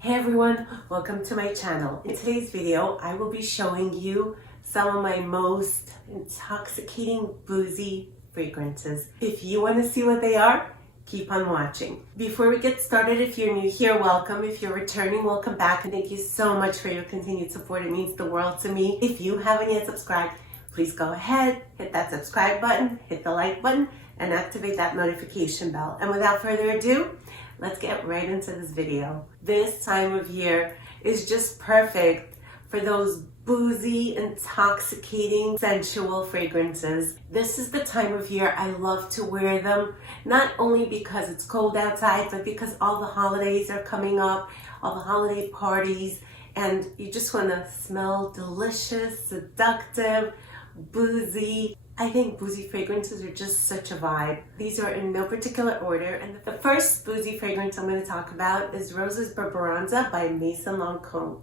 Hey everyone, welcome to my channel. In today's video, I will be showing you some of my most intoxicating boozy fragrances. If you want to see what they are, keep on watching. Before we get started, if you're new here, welcome. If you're returning, welcome back. And thank you so much for your continued support. It means the world to me. If you haven't yet subscribed, please go ahead, hit that subscribe button, hit the like button, and activate that notification bell. And without further ado, let's get right into this video. This time of year is just perfect for those boozy, intoxicating, sensual fragrances. This is the time of year I love to wear them, not only because it's cold outside, but because all the holidays are coming up, all the holiday parties, and you just want to smell delicious, seductive, boozy. I think boozy fragrances are just such a vibe. These are in no particular order, and the first boozy fragrance I'm going to talk about is Rose's Berberanza by Maison Lancome.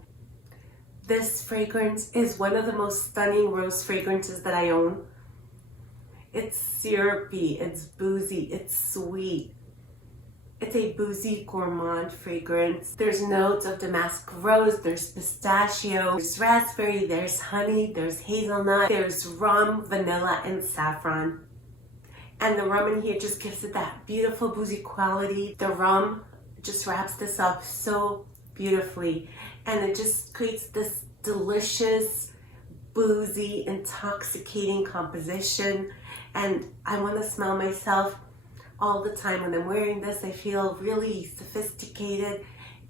This fragrance is one of the most stunning rose fragrances that I own. It's syrupy, it's boozy, it's sweet. It's a boozy gourmand fragrance. There's notes of damask rose, there's pistachio, there's raspberry, there's honey, there's hazelnut, there's rum, vanilla, and saffron. And the rum in here just gives it that beautiful boozy quality. The rum just wraps this up so beautifully, and it just creates this delicious, boozy, intoxicating composition. And I want to smell myself all the time. When I'm wearing this, I feel really sophisticated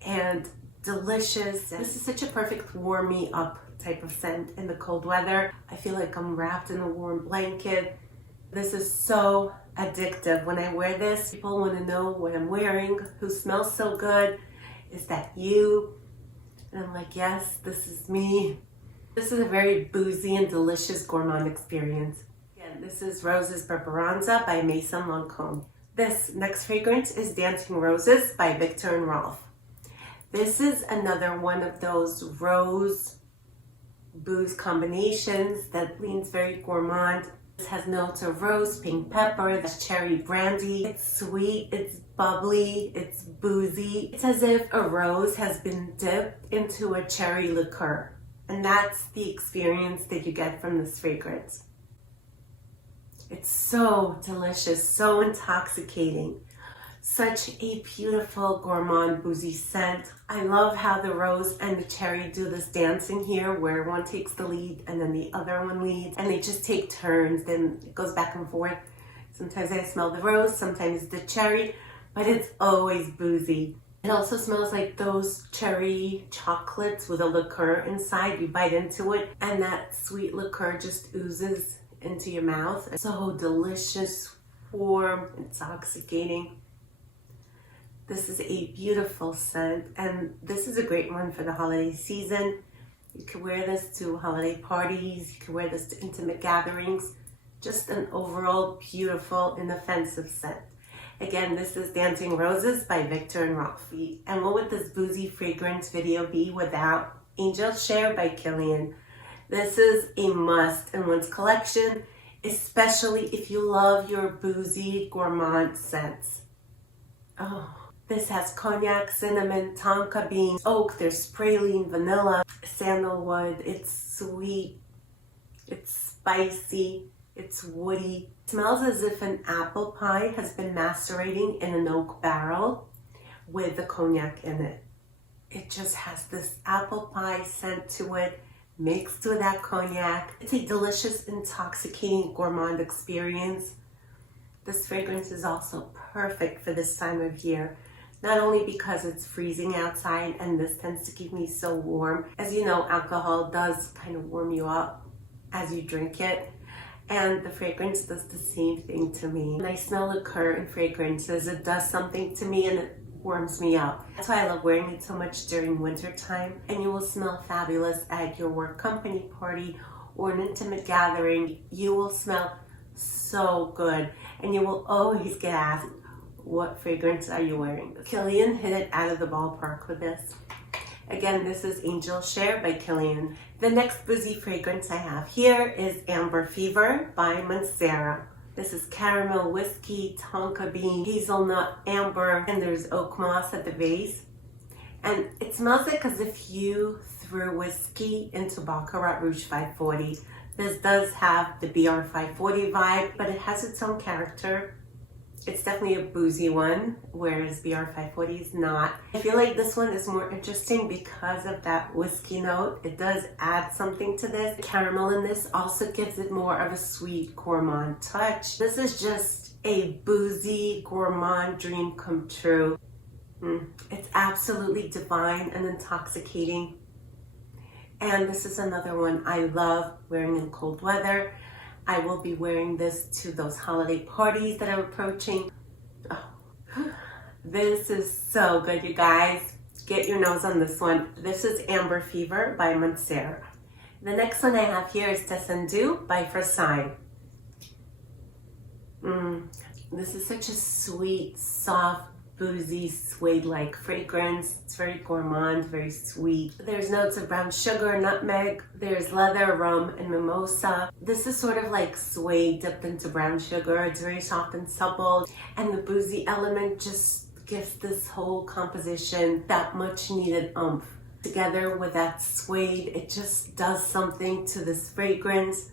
and delicious. This is such a perfect warm me up type of scent in the cold weather. I feel like I'm wrapped in a warm blanket. This is so addictive. When I wear this, people want to know what I'm wearing, who smells so good. Is that you? And I'm like, yes, this is me. This is a very boozy and delicious gourmand experience. Again, this is Rose's Berberanza by Maison Lancome. This next fragrance is Dancing Roses by Viktor and Rolf. This is another one of those rose booze combinations that leans very gourmand. This has notes of rose, pink pepper, there's cherry brandy. It's sweet, it's bubbly, it's boozy. It's as if a rose has been dipped into a cherry liqueur. And that's the experience that you get from this fragrance. It's so delicious, so intoxicating. Such a beautiful gourmand boozy scent. I love how the rose and the cherry do this dancing here, where one takes the lead and then the other one leads, and they just take turns. Then it goes back and forth. Sometimes I smell the rose, sometimes the cherry, but it's always boozy. It also smells like those cherry chocolates with a liqueur inside. You bite into it and that sweet liqueur just oozes into your mouth. It's so delicious, warm, intoxicating. This is a beautiful scent, and this is a great one for the holiday season. You can wear this to holiday parties, you can wear this to intimate gatherings. Just an overall beautiful, inoffensive scent. Again, this is Dancing Roses by Viktor and Rolf. And what would this boozy fragrance video be without Angel Share by Kilian? This is a must in one's collection, especially if you love your boozy gourmand scents. Oh, this has cognac, cinnamon, tonka beans, oak, there's praline, vanilla, sandalwood. It's sweet, it's spicy, it's woody. It smells as if an apple pie has been macerating in an oak barrel with the cognac in it. It just has this apple pie scent to it, mixed with that cognac. It's a delicious, intoxicating gourmand experience. This fragrance is also perfect for this time of year, not only because it's freezing outside and this tends to keep me so warm. As you know, alcohol does kind of warm you up as you drink it, and the fragrance does the same thing to me. When I smell liqueur and fragrances, it does something to me and it warms me up. That's why I love wearing it so much during winter time. And you will smell fabulous at your work company party or an intimate gathering. You will smell so good, and you will always get asked, what fragrance are you wearing? Kilian hit it out of the ballpark with this. Again, this is Angel Share by Kilian. The next boozy fragrance I have here is Amber Fever by Mancera. This is caramel whiskey, tonka bean, hazelnut, amber, and there's oak moss at the base. And it smells like as if you threw whiskey into Baccarat Rouge 540. This does have the BR 540 vibe, but it has its own character. It's definitely a boozy one, whereas BR 540 is not. I feel like this one is more interesting because of that whiskey note. It does add something to this. The caramel in this also gives it more of a sweet gourmand touch. This is just a boozy gourmand dream come true. It's absolutely divine and intoxicating. And this is another one I love wearing in cold weather. I will be wearing this to those holiday parties that I'm approaching. Oh, this is so good, you guys. Get your nose on this one. This is Amber Fever by Mancera. The next one I have here is Teisenddu by Frassai. This is such a sweet, soft, boozy, suede-like fragrance. It's very gourmand, very sweet. There's notes of brown sugar, nutmeg. There's leather, rum, and mimosa. This is sort of like suede dipped into brown sugar. It's very soft and supple. And the boozy element just gives this whole composition that much needed oomph. Together with that suede, it just does something to this fragrance.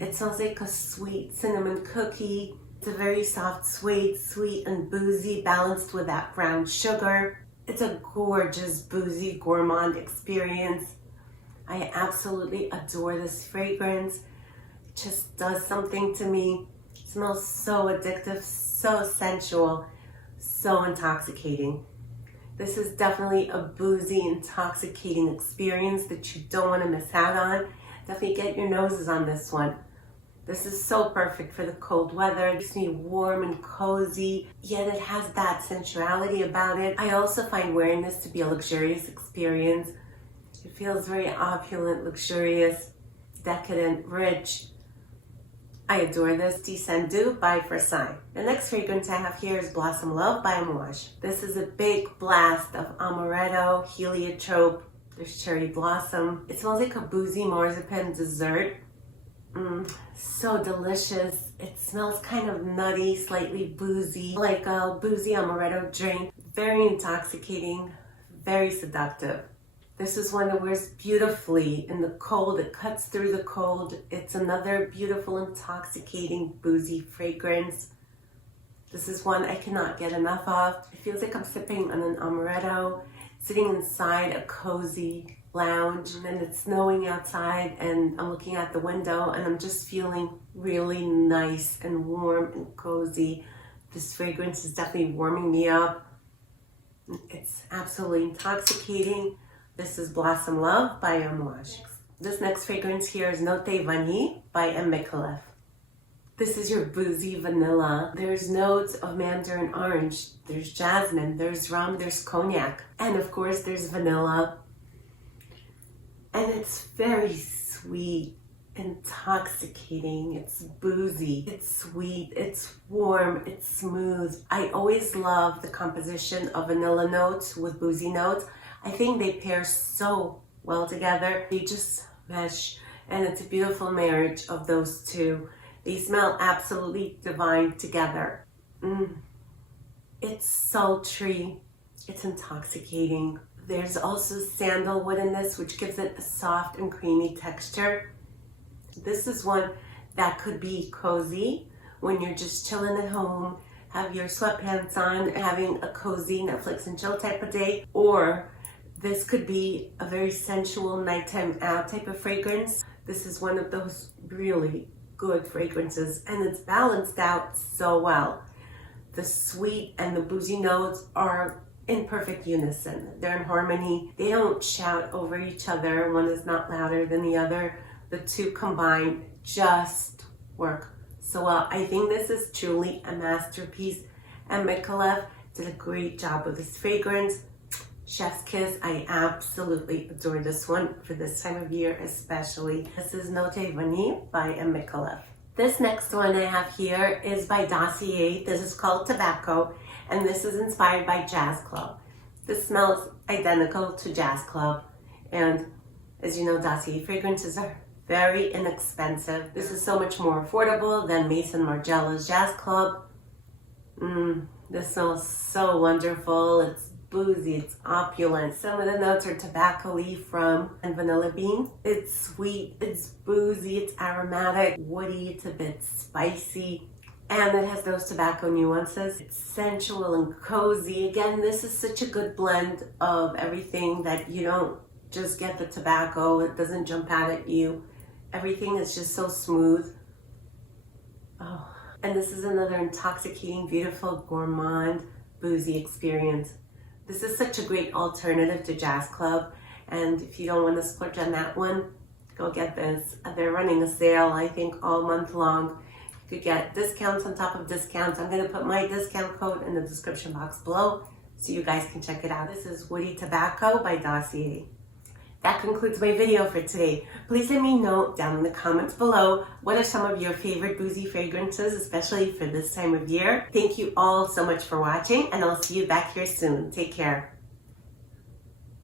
It smells like a sweet cinnamon cookie. It's a very soft suede, sweet and boozy, balanced with that brown sugar. It's a gorgeous, boozy, gourmand experience. I absolutely adore this fragrance. It just does something to me. It smells so addictive, so sensual, so intoxicating. This is definitely a boozy, intoxicating experience that you don't want to miss out on. Definitely get your noses on this one. This is so perfect for the cold weather. It makes me warm and cozy, yet it has that sensuality about it. I also find wearing this to be a luxurious experience. It feels very opulent, luxurious, decadent, rich. I adore this. Teisenddu by Frassai. The next fragrance I have here is Blossom Love by Amouage. This is a big blast of amaretto, heliotrope. There's cherry blossom. It smells like a boozy marzipan dessert. So delicious. It smells kind of nutty, slightly boozy, like a boozy amaretto drink. Very intoxicating, very seductive. This is one that wears beautifully in the cold. It cuts through the cold. It's another beautiful, intoxicating, boozy fragrance. This is one I cannot get enough of. It feels like I'm sipping on an amaretto, sitting inside a cozy lounge, and it's snowing outside and I'm looking out the window and I'm just feeling really nice and warm and cozy. This fragrance is definitely warming me up. It's absolutely intoxicating. This is Blossom Love by Amouage. This next fragrance here is Note Vanillee by Micallef. This is your boozy vanilla. There's notes of mandarin orange, there's jasmine, there's rum, there's cognac, and of course there's vanilla. And it's very sweet, intoxicating, it's boozy, it's sweet, it's warm, it's smooth. I always love the composition of vanilla notes with boozy notes. I think they pair so well together. They just mesh, and it's a beautiful marriage of those two. They smell absolutely divine together. It's sultry, it's intoxicating. There's also sandalwood in this, which gives it a soft and creamy texture. This is one that could be cozy when you're just chilling at home, have your sweatpants on, having a cozy Netflix and chill type of day. Or this could be a very sensual nighttime out type of fragrance. This is one of those really good fragrances, and it's balanced out so well. The sweet and the boozy notes are in perfect unison. They're in harmony. They don't shout over each other. One is not louder than the other. The two combined just work so well. I think this is truly a masterpiece, and Micallef did a great job with this fragrance. Chef's kiss. I absolutely adore this one for this time of year especially. This is Note Vanillee by Micallef. This next one I have here is by Dossier. This is called Tobacco, and this is inspired by Jazz Club. This smells identical to Jazz Club, and as you know, Dossier fragrances are very inexpensive. This is so much more affordable than Maison Margiela's Jazz Club. This smells so wonderful. It's boozy, it's opulent. Some of the notes are tobacco leaf, rum, and vanilla bean. It's sweet, it's boozy, it's aromatic, woody, it's a bit spicy, and it has those tobacco nuances. It's sensual and cozy. Again, this is such a good blend of everything that you don't just get the tobacco, it doesn't jump out at you. Everything is just so smooth. Oh, and this is another intoxicating, beautiful, gourmand, boozy experience. This is such a great alternative to Jazz Club, and if you don't want to splurge on that one, go get this. They're running a sale, I think, all month long. You could get discounts on top of discounts. I'm going to put my discount code in the description box below so you guys can check it out. This is Woody Tobacco by Dossier. That concludes my video for today. Please let me know down in the comments below what are some of your favorite boozy fragrances, especially for this time of year. Thank you all so much for watching, and I'll see you back here soon. Take care.